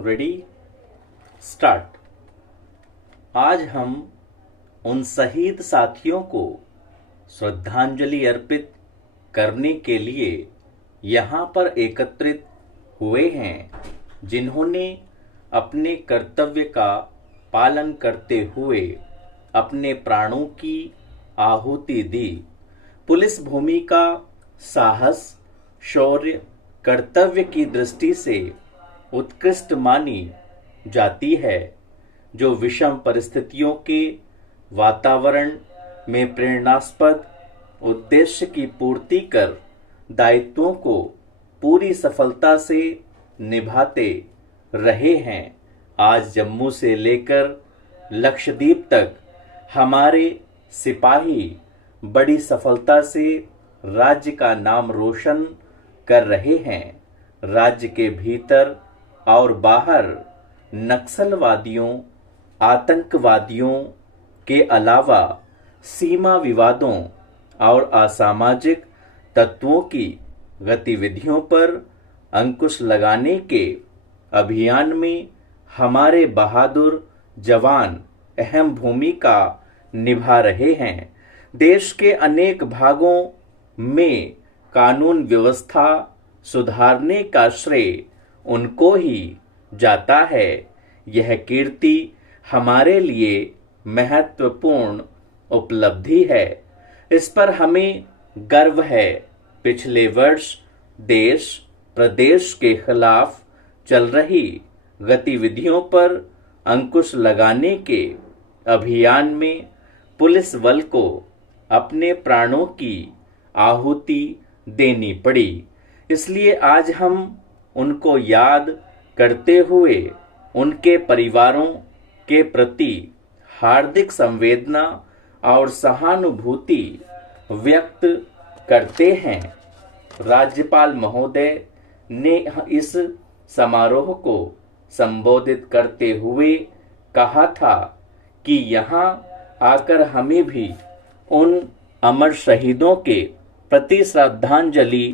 Ready start. आज हम उन शहीद साथियों को श्रद्धांजलि अर्पित करने के लिए यहाँ पर एकत्रित हुए हैं, जिन्होंने अपने कर्तव्य का पालन करते हुए अपने प्राणों की आहुति दी। पुलिस भूमि का साहस, शौर्य, कर्तव्य की दृष्टि से उत्कृष्ट मानी जाती है, जो विषम परिस्थितियों के वातावरण में प्रेरणास्पद उद्देश्य की पूर्ति कर दायित्वों को पूरी सफलता से निभाते रहे हैं। आज जम्मू से लेकर लक्षद्वीप तक हमारे सिपाही बड़ी सफलता से राज्य का नाम रोशन कर रहे हैं। राज्य के भीतर और बाहर नक्सलवादियों, आतंकवादियों के अलावा सीमा विवादों और असामाजिक तत्वों की गतिविधियों पर अंकुश लगाने के अभियान में हमारे बहादुर जवान अहम भूमिका निभा रहे हैं। देश के अनेक भागों में कानून व्यवस्था सुधारने का श्रेय उनको ही जाता है। यह कीर्ति हमारे लिए महत्वपूर्ण उपलब्धि है। इस पर हमें गर्व है। पिछले वर्ष देश प्रदेश के खिलाफ चल रही गतिविधियों पर अंकुश लगाने के अभियान में पुलिस बल को अपने प्राणों की आहुति देनी पड़ी। इसलिए आज हम उनको याद करते हुए उनके परिवारों के प्रति हार्दिक संवेदना और सहानुभूति व्यक्त करते हैं। राज्यपाल महोदय ने इस समारोह को संबोधित करते हुए कहा था कि यहाँ आकर हमें भी उन अमर शहीदों के प्रति श्रद्धांजलि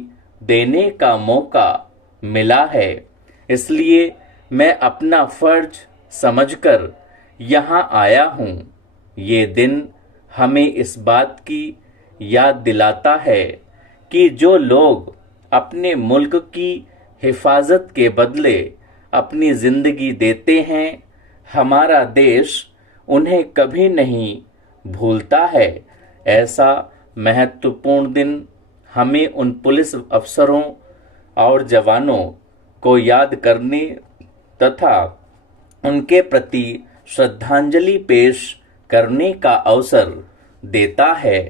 देने का मौका मिला है। इसलिए मैं अपना फर्ज समझकर यहाँ आया हूँ। ये दिन हमें इस बात की याद दिलाता है कि जो लोग अपने मुल्क की हिफाजत के बदले अपनी जिंदगी देते हैं, हमारा देश उन्हें कभी नहीं भूलता है। ऐसा महत्वपूर्ण दिन हमें उन पुलिस अफसरों और जवानों को याद करने तथा उनके प्रति श्रद्धांजलि पेश करने का अवसर देता है।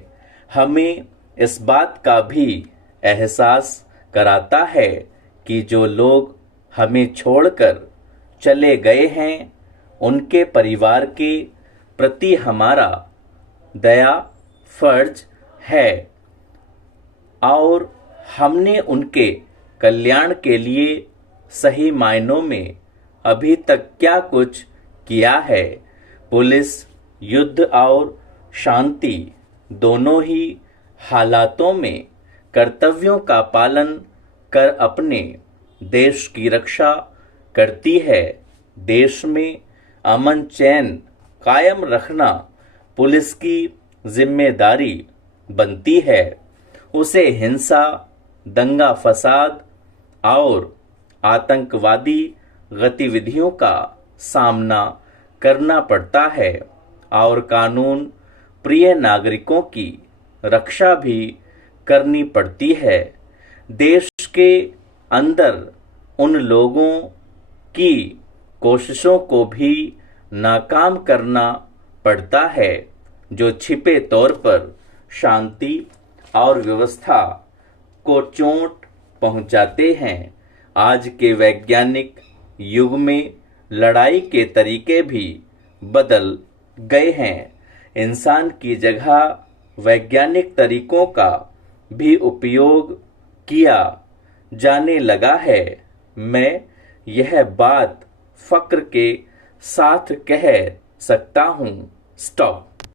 हमें इस बात का भी एहसास कराता है कि जो लोग हमें छोड़कर चले गए हैं, उनके परिवार के प्रति हमारा दया फर्ज है और हमने उनके कल्याण के लिए सही मायनों में अभी तक क्या कुछ किया है। पुलिस युद्ध और शांति दोनों ही हालातों में कर्तव्यों का पालन कर अपने देश की रक्षा करती है। देश में अमन चैन कायम रखना पुलिस की जिम्मेदारी बनती है। उसे हिंसा, दंगा फसाद और आतंकवादी गतिविधियों का सामना करना पड़ता है और कानून प्रिय नागरिकों की रक्षा भी करनी पड़ती है। देश के अंदर उन लोगों की कोशिशों को भी नाकाम करना पड़ता है जो छिपे तौर पर शांति और व्यवस्था को चोट पहुंचाते हैं। आज के वैज्ञानिक युग में लड़ाई के तरीके भी बदल गए हैं। इंसान की जगह वैज्ञानिक तरीकों का भी उपयोग किया जाने लगा है। मैं यह बात फक्र के साथ कह सकता हूँ। स्टॉप।